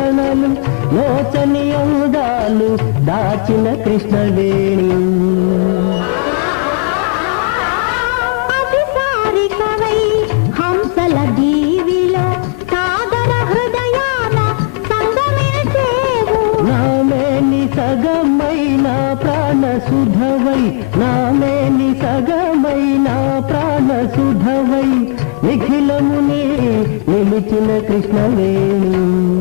వీణలు నోచని అందాలు దాచిన కృష్ణవేణి. సగమైన ప్రాణ సుధవై నామేని సగమైన ప్రాణ సుధవై నిఖిలముని నిలిచిన కృష్ణవేణి.